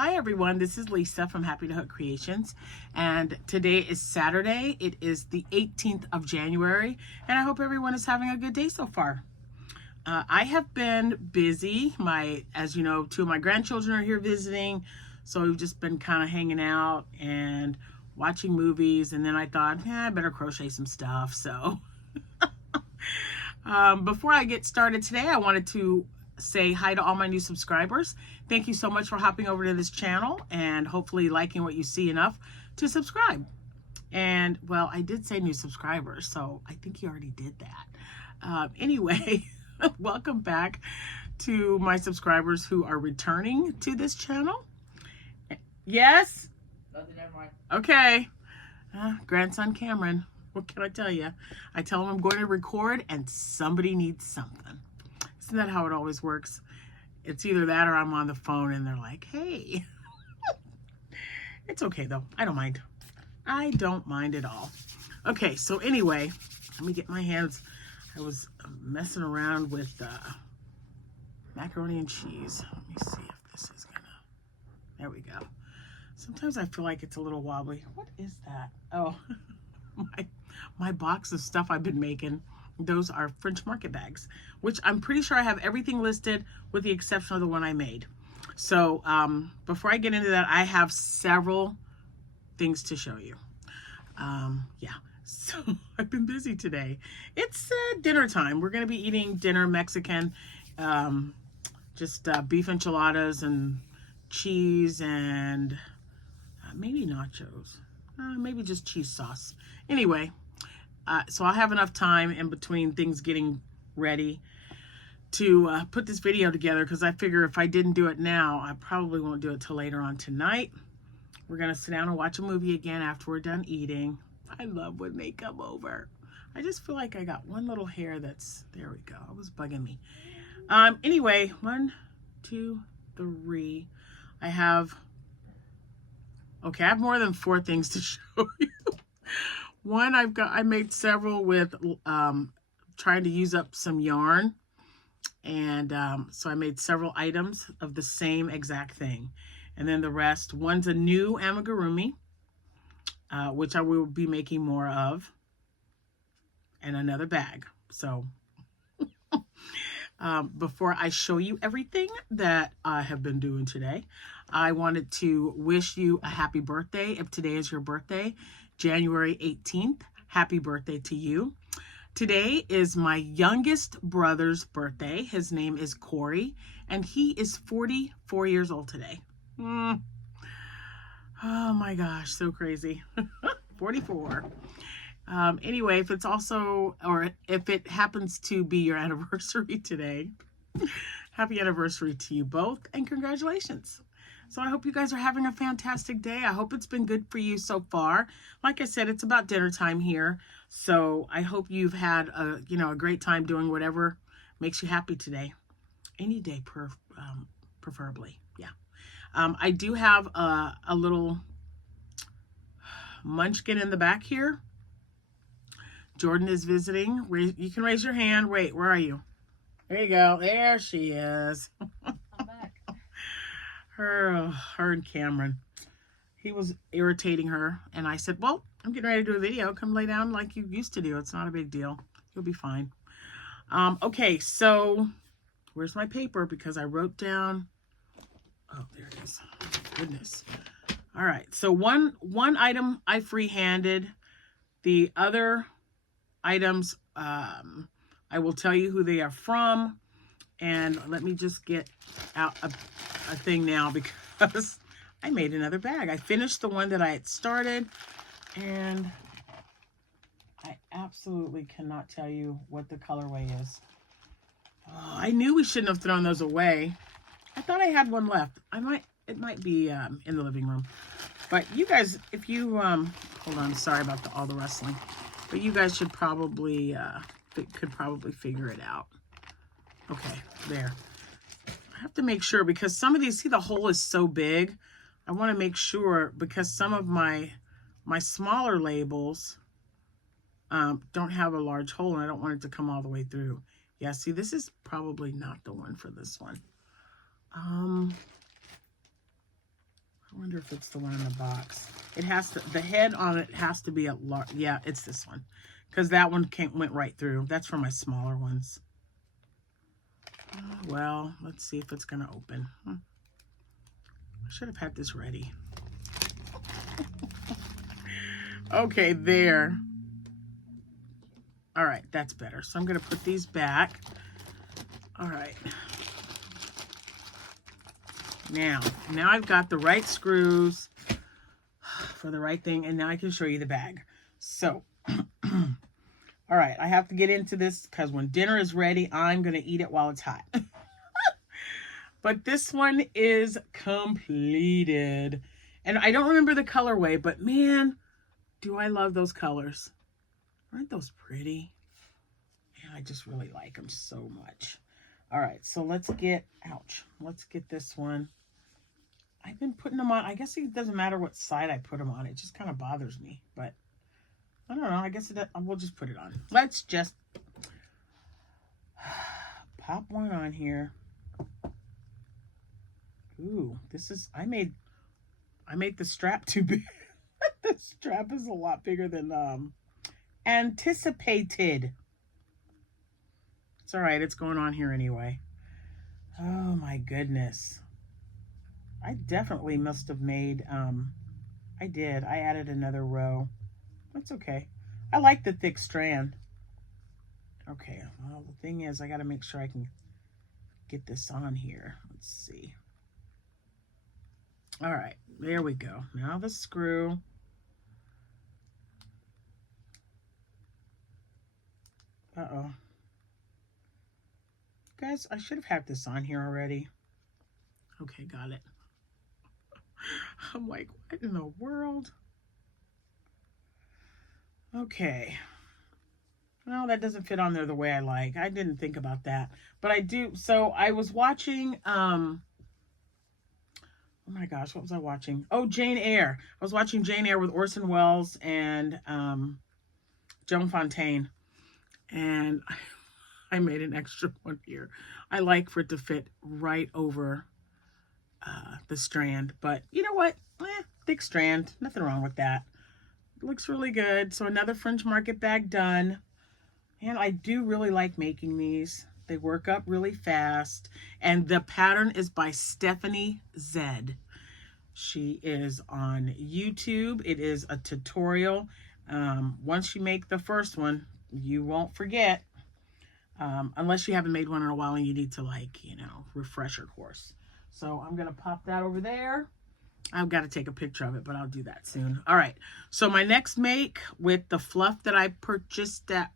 Hi everyone, this is Lisa from Happytohook Creations, and today is Saturday. It is the 18th of January, and I hope everyone is having a good day so far. I have been busy. As you know, two of my grandchildren are here visiting, so we've just been kind of hanging out and watching movies, and then I thought, I better crochet some stuff. So before I get started today, I wanted to say hi to all my new subscribers. Thank you so much for hopping over to this channel and hopefully liking what you see enough to subscribe. And well, I did say new subscribers, so I think you already did that. Anyway, welcome back to my subscribers who are returning to this channel. Yes? Nothing, never mind. Okay. Grandson Cameron, what can I tell you? I tell him I'm going to record and somebody needs something. Isn't that how it always works? It's either that or I'm on the phone and they're like, hey. It's okay though. I don't mind. I don't mind at all. Okay, so anyway, let me get my hands. I was messing around with macaroni and cheese. Let me see if this is gonna. There we go. Sometimes I feel like it's a little wobbly. What is that? Oh, my box of stuff I've been making. Those are French market bags, which I'm pretty sure I have everything listed with the exception of the one I made. So before I get into that, I have several things to show you. Yeah, so I've been busy today. It's dinner time. We're going to be eating dinner Mexican, just beef enchiladas and cheese and maybe nachos, maybe just cheese sauce. Anyway. So I'll have enough time in between things getting ready to put this video together, because I figure if I didn't do it now, I probably won't do it till later on tonight. We're going to sit down and watch a movie again after we're done eating. I love when they come over. I just feel like I got one little hair that's, there we go. It was bugging me. Anyway, 1, 2, 3. I have more than 4 things to show you. One, I made several with trying to use up some yarn. And so I made several items of the same exact thing. And then the rest, one's a new amigurumi, which I will be making more of. And another bag. So before I show you everything that I have been doing today, I wanted to wish you a happy birthday. If today is your birthday, January 18th, happy birthday to you. Today is my youngest brother's birthday. His name is Corey, and he is 44 years old today. Oh my gosh, so crazy. 44. Anyway, if it's also, or if it happens to be your anniversary today, happy anniversary to you both, and congratulations. So I hope you guys are having a fantastic day. I hope it's been good for you so far. Like I said, it's about dinner time here. So I hope you've had a great time doing whatever makes you happy today. Any day, preferably. Yeah. I do have a little munchkin in the back here. Jordan is visiting. You can raise your hand. Wait, where are you? There you go. There she is. I'm back. Her and Cameron. He was irritating her, and I said, well, I'm getting ready to do a video. Come lay down like you used to do. It's not a big deal. You'll be fine. Okay, so where's my paper? Because I wrote down, oh, there it is. Goodness. All right, so one item I free-handed. The other items, I will tell you who they are from. And let me just get out a thing now, because I made another bag. I finished the one that I had started, and I absolutely cannot tell you what the colorway is. Oh, I knew we shouldn't have thrown those away. I thought I had one left. It might be in the living room. But you guys, if you hold on, sorry about all the rustling. But you guys should probably could probably figure it out. Okay, there. I have to make sure, because some of these, see, the hole is so big. I want to make sure, because some of my smaller labels don't have a large hole, and I don't want it to come all the way through. Yeah, see, this is probably not the one for this one. wonder if it's the one in the box. It has to, the head on it has to be a large. Yeah, it's this one. Because that one went right through. That's for my smaller ones. Well, let's see if it's going to open. I should have had this ready. Okay, there. All right, that's better. So I'm going to put these back. All right. Now I've got the right screws for the right thing, and now I can show you the bag. So, all right, I have to get into this because when dinner is ready, I'm going to eat it while it's hot. But this one is completed. And I don't remember the colorway, but man, do I love those colors. Aren't those pretty? Man, I just really like them so much. All right, so let's get, ouch, let's get this one. I've been putting them on. I guess it doesn't matter what side I put them on. It just kind of bothers me, but I don't know. I guess we'll just put it on. Let's just pop one on here. Ooh, this is, I made the strap too big. The strap is a lot bigger than anticipated. It's all right. It's going on here anyway. Oh my goodness. I definitely must have made, I did. I added another row. That's okay. I like the thick strand. Okay, well, the thing is, I got to make sure I can get this on here. Let's see. All right, there we go. Now the screw. Uh-oh. Guys, I should have had this on here already. Okay, got it. I'm like, what in the world? Okay. Well, that doesn't fit on there the way I like. I didn't think about that. But I do. So I was watching, oh my gosh, what was I watching? Oh, Jane Eyre. I was watching Jane Eyre with Orson Welles and Joan Fontaine. And I made an extra one here. I like for it to fit right over the strand. But you know what? Thick strand. Nothing wrong with that. It looks really good. So another Fringe Market bag done. And I do really like making these. They work up really fast. And the pattern is by Stephanie Zed. She is on YouTube. It is a tutorial. Once you make the first one, you won't forget. Unless you haven't made one in a while and you need to, like, you know, refresh your course. So I'm going to pop that over there. I've got to take a picture of it, but I'll do that soon. All right. So my next make with the fluff that I purchased at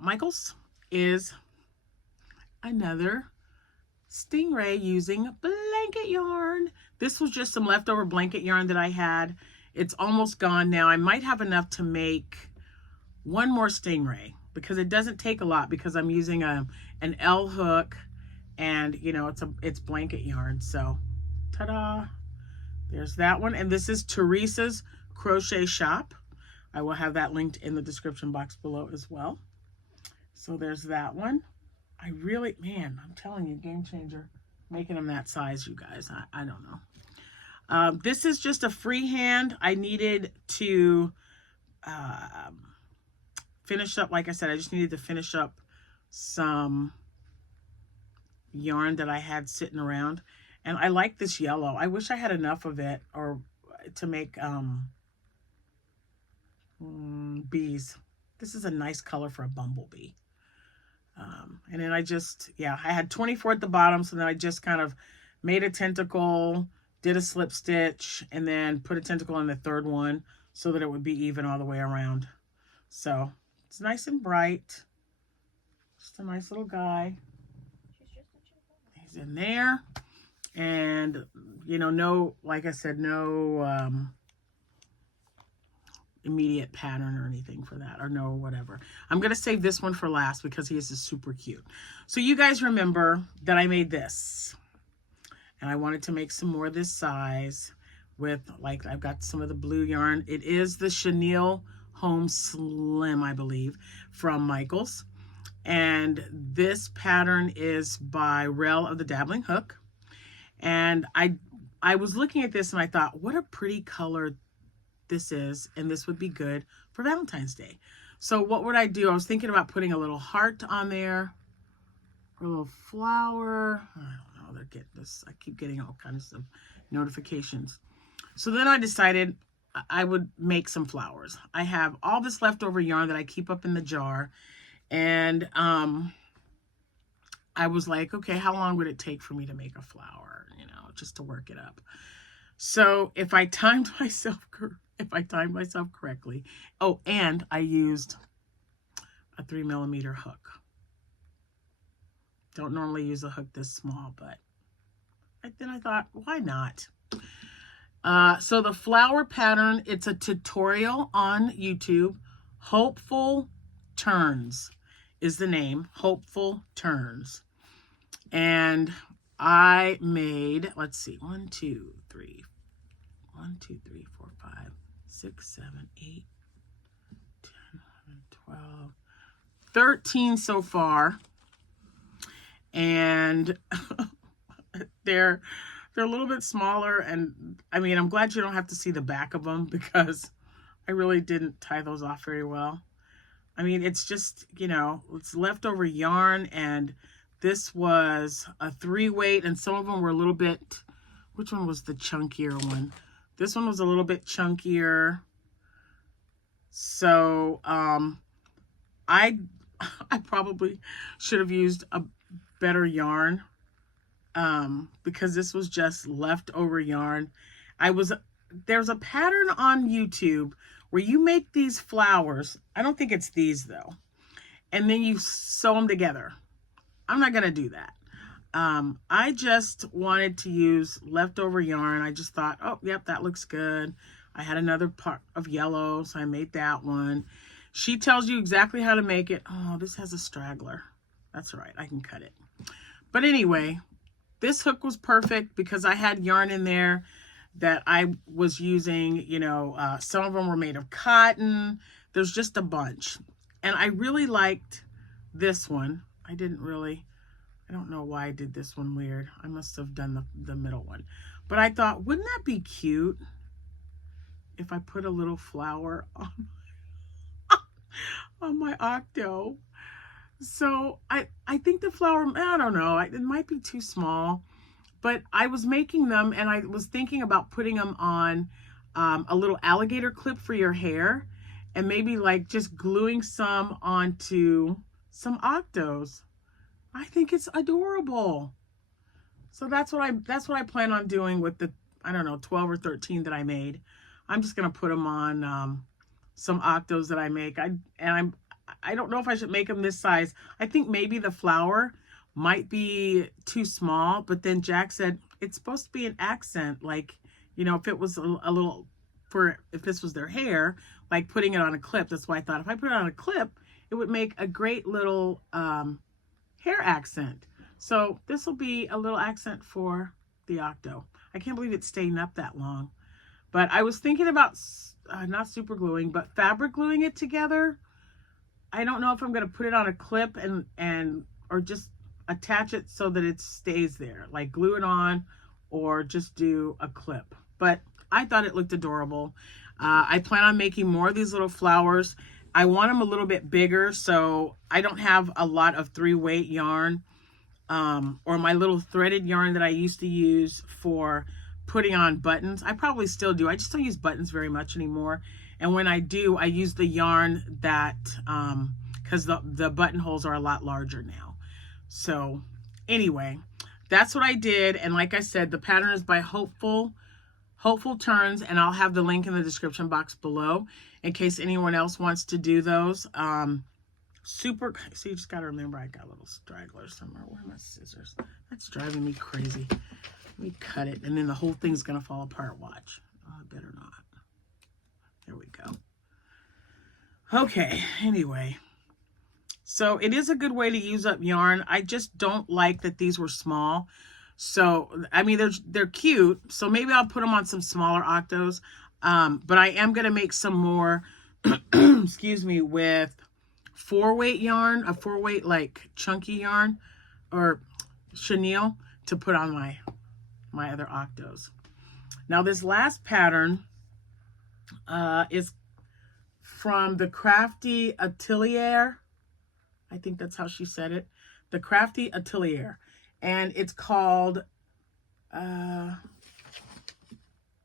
Michael's is another Stingray using blanket yarn. This was just some leftover blanket yarn that I had. It's almost gone now. I might have enough to make one more Stingray because it doesn't take a lot because I'm using an L hook and, you know, it's blanket yarn. So ta-da, there's that one. And this is Teresa's Crochet Shop. I will have that linked in the description box below as well. So there's that one. I really, man, I'm telling you, game changer. Making them that size, you guys. I don't know. This is just a freehand. I needed to finish up, like I said, I just needed to finish up some yarn that I had sitting around. And I like this yellow. I wish I had enough of it or to make bees. This is a nice color for a bumblebee. And then I just, yeah, I had 24 at the bottom. So then I just kind of made a tentacle, did a slip stitch, and then put a tentacle in the third one so that it would be even all the way around. So it's nice and bright. Just a nice little guy. He's in there. And, you know, no, like I said, no immediate pattern or anything for that, or no whatever. I'm going to save this one for last because he is just super cute. So you guys remember that I made this. And I wanted to make some more this size with, like, I've got some of the blue yarn. It is the Chenille Home Slim, I believe, from Michael's. And this pattern is by Rel of the Dabbling Hook. And I I was looking at this and I thought, what a pretty color this is, and this would be good for Valentine's Day. So what would I do? I was thinking about putting a little heart on there, or a little flower. I don't know. They're getting this. I keep getting all kinds of notifications. So then I decided I would make some flowers. I have all this leftover yarn that I keep up in the jar, and I was like, okay, how long would it take for me to make a flower? You know, just to work it up. So if I timed myself correctly. Oh, and I used a 3mm hook. Don't normally use a hook this small, but then I thought, why not? So the flower pattern, it's a tutorial on YouTube. Hopeful Turns is the name. Hopeful Turns. And I made, let's see, 1, 2, 3, 4, 5, 6, 7, 8, 10, 11, 12, 13 so far. And they're a little bit smaller, and I mean, I'm glad you don't have to see the back of them because I really didn't tie those off very well. I mean, it's just, you know, it's leftover yarn, and this was a 3-weight, and some of them were a little bit, which one was the chunkier one? This one was a little bit chunkier. So I probably should have used a better yarn. Because this was just leftover yarn. There's a pattern on YouTube where you make these flowers. I don't think it's these though. And then you sew them together. I'm not going to do that. I just wanted to use leftover yarn. I just thought, oh, yep, that looks good. I had another part of yellow, so I made that one. She tells you exactly how to make it. Oh, this has a straggler. That's all right. I can cut it. But anyway, this hook was perfect because I had yarn in there that I was using, you know, some of them were made of cotton. There's just a bunch. And I really liked this one. I don't know why I did this one weird. I must have done the middle one. But I thought, wouldn't that be cute if I put a little flower on my octo? So I think the flower, I don't know, it might be too small, but I was making them and I was thinking about putting them on a little alligator clip for your hair, and maybe like just gluing some onto some octos. I think it's adorable. So that's what I plan on doing with the, I don't know, 12 or 13 that I made. I'm just going to put them on some octos that I make. I don't know if I should make them this size. I think maybe the flower might be too small, but then Jack said it's supposed to be an accent. Like, you know, if it was a little, if this was their hair, like putting it on a clip. That's why I thought if I put it on a clip, it would make a great little hair accent. So this will be a little accent for the octo. I can't believe it's staying up that long. But I was thinking about not super gluing, but fabric gluing it together. I don't know if I'm going to put it on a clip or just attach it so that it stays there, like glue it on or just do a clip. But I thought it looked adorable. I plan on making more of these little flowers. I want them a little bit bigger, so I don't have a lot of 3-weight yarn or my little threaded yarn that I used to use for putting on buttons. I probably still do. I just don't use buttons very much anymore. And when I do, I use the yarn that, because the buttonholes are a lot larger now. So anyway, that's what I did. And like I said, the pattern is by Hopeful Turns, and I'll have the link in the description box below in case anyone else wants to do those. Super, so you just got to remember I got a little straggler somewhere. Where are my scissors? That's driving me crazy. Let me cut it, and then the whole thing's going to fall apart. Watch. Oh, I better not. There we go. Okay, anyway. So it is a good way to use up yarn. I just don't like that these were small. So, I mean, they're cute. So maybe I'll put them on some smaller octos. But I am going to make some more, excuse me, with 4-weight yarn, a 4-weight like chunky yarn or chenille to put on my other octos. Now this last pattern is from the Crafty Atelier. I think that's how she said it. The Crafty Atelier. And it's called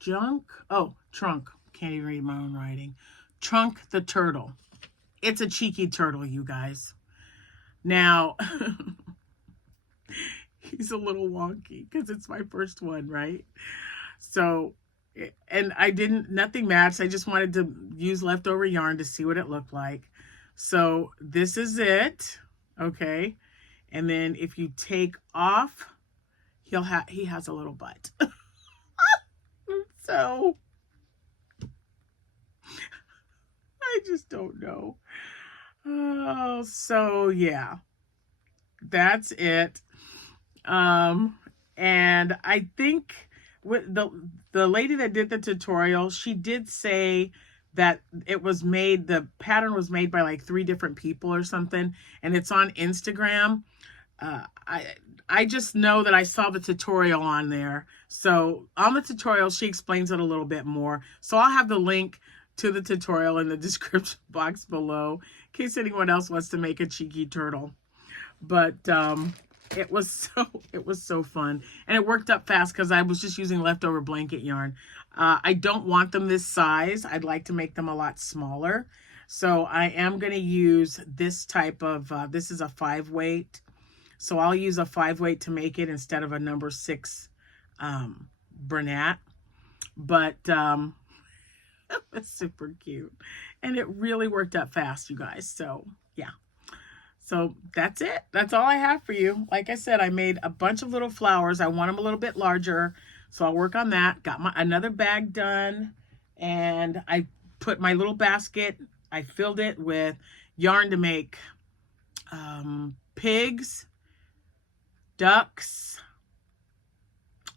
Trunk. Can't even read my own writing. Trunk the Turtle. It's a cheeky turtle, you guys. Now, he's a little wonky because it's my first one, right? So, and nothing matched. I just wanted to use leftover yarn to see what it looked like. So this is it, okay? And then if you take off, he has a little butt. So I just don't know. Oh, so yeah, that's it. And I think with the lady that did the tutorial, she did say that the pattern was made by like 3 different people or something, and it's on Instagram. I just know that I saw the tutorial on there. So on the tutorial, she explains it a little bit more. So I'll have the link to the tutorial in the description box below in case anyone else wants to make a cheeky turtle. But it was so fun, and it worked up fast because I was just using leftover blanket yarn. I don't want them this size. I'd like to make them a lot smaller. So I am going to use this type of, this is a 5 weight. So I'll use a 5 weight to make it instead of a number 6 Bernat. But it's super cute. And it really worked up fast, you guys. So yeah. So that's it. That's all I have for you. Like I said, I made a bunch of little flowers. I want them a little bit larger. So I'll work on that. Got another bag done. And I put my little basket. I filled it with yarn to make pigs, ducks,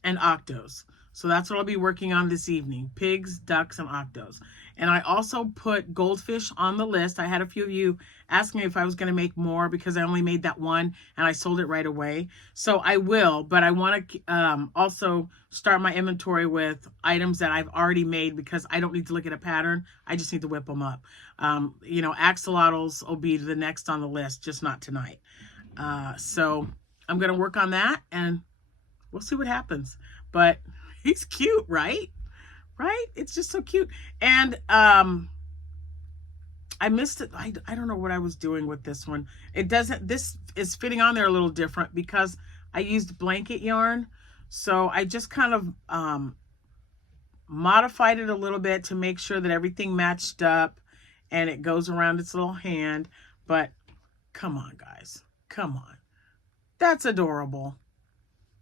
and octos. So that's what I'll be working on this evening. Pigs, ducks, and octos. And I also put goldfish on the list. I had a few of you ask me if I was going to make more because I only made that one and I sold it right away. So I will, but I want to also start my inventory with items that I've already made because I don't need to look at a pattern. I just need to whip them up. You know, axolotls will be the next on the list, just not tonight. So I'm going to work on that and we'll see what happens. But he's cute, right? Right? It's just so cute. And I missed it. I don't know what I was doing with this one. This is fitting on there a little different because I used blanket yarn. So I just kind of modified it a little bit to make sure that everything matched up and it goes around its little hand. But come on, guys. Come on. That's adorable.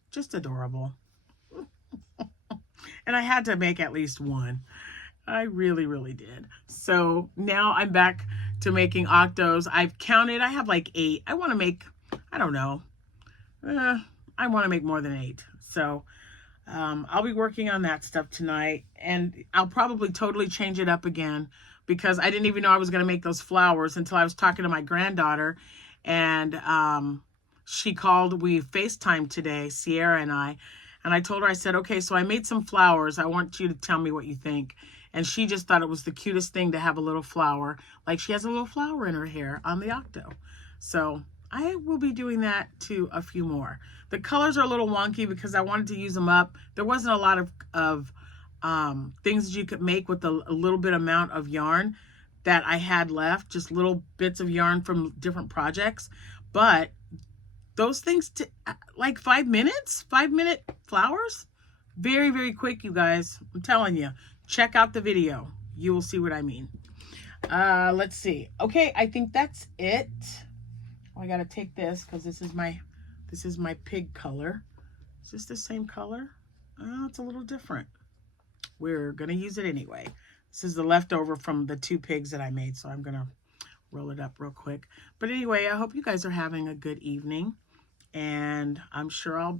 Just adorable. And I had to make at least one. I really, really did. So now I'm back to making octos. I've counted. I have like 8. I want to make, I don't know. I want to make more than 8. So I'll be working on that stuff tonight. And I'll probably totally change it up again because I didn't even know I was going to make those flowers until I was talking to my granddaughter. And she called. We FaceTimed today, Sierra and I. And I told her, I said, okay, so I made some flowers. I want you to tell me what you think. And she just thought it was the cutest thing to have a little flower. Like she has a little flower in her hair on the octo. So I will be doing that to a few more. The colors are a little wonky because I wanted to use them up. There wasn't a lot of things that you could make with a little bit amount of yarn that I had left. Just little bits of yarn from different projects. But those things, like 5 minutes, 5-minute flowers, very, very quick, you guys. I'm telling you, check out the video. You will see what I mean. Let's see. Okay, I think that's it. Oh, I got to take this because this is my pig color. Is this the same color? Oh, it's a little different. We're going to use it anyway. This is the leftover from the 2 pigs that I made, so I'm going to roll it up real quick. But anyway, I hope you guys are having a good evening. And I'm sure I'll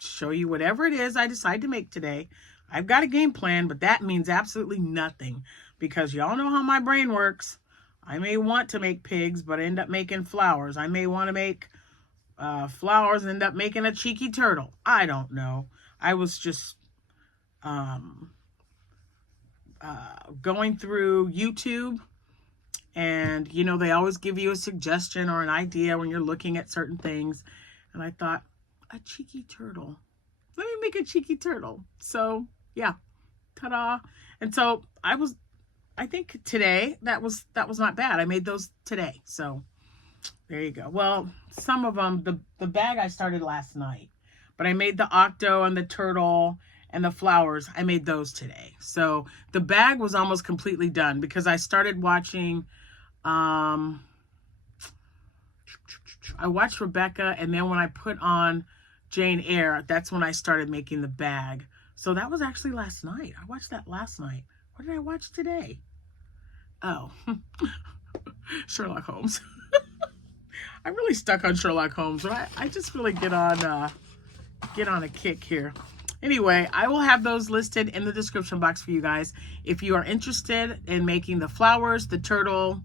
show you whatever it is I decide to make today. I've got a game plan, but that means absolutely nothing because y'all know how my brain works. I may want to make pigs, but end up making flowers. I may want to make flowers and end up making a cheeky turtle. I don't know. I was just going through YouTube, and you know, they always give you a suggestion or an idea when you're looking at certain things. And I thought, a cheeky turtle. Let me make a cheeky turtle. So yeah, ta-da. And so I think today that was not bad. I made those today. So there you go. Well, some of them, the bag I started last night, but I made the octo and the turtle and the flowers. I made those today. So the bag was almost completely done because I started watching, I watched Rebecca, and then when I put on Jane Eyre, that's when I started making the bag. So that was actually last night. I watched that last night. What did I watch today? Oh, Sherlock Holmes. I'm really stuck on Sherlock Holmes. I just really get on a kick here. Anyway, I will have those listed in the description box for you guys. If you are interested in making the flowers, the turtle,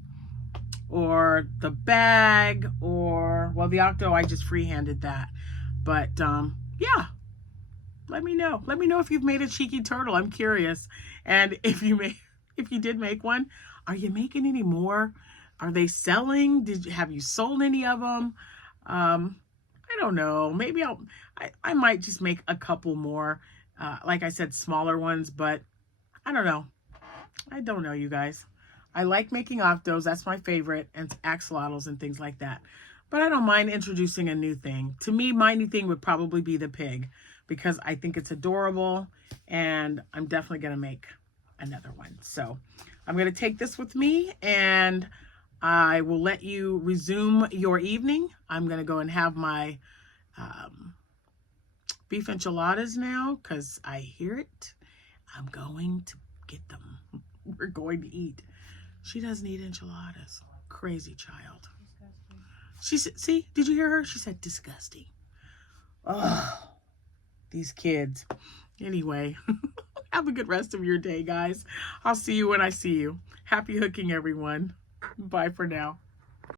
or the bag, or, well, the octo, I just freehanded that. But yeah, let me know. Let me know if you've made a cheeky turtle. I'm curious. And if you did make one, are you making any more? Are they selling? Have you sold any of them? I don't know. Maybe I might just make a couple more. Like I said, smaller ones, but I don't know. I don't know, you guys. I like making octos. That's my favorite, and axolotls and things like that. But I don't mind introducing a new thing. To me, my new thing would probably be the pig, because I think it's adorable, and I'm definitely going to make another one. So I'm going to take this with me, and I will let you resume your evening. I'm going to go and have my beef enchiladas now, because I hear it. I'm going to get them. We're going to eat. She doesn't eat enchiladas. Crazy child. She said, see, did you hear her? She said disgusting. Oh, these kids. Anyway, have a good rest of your day, guys. I'll see you when I see you. Happy hooking, everyone. Bye for now.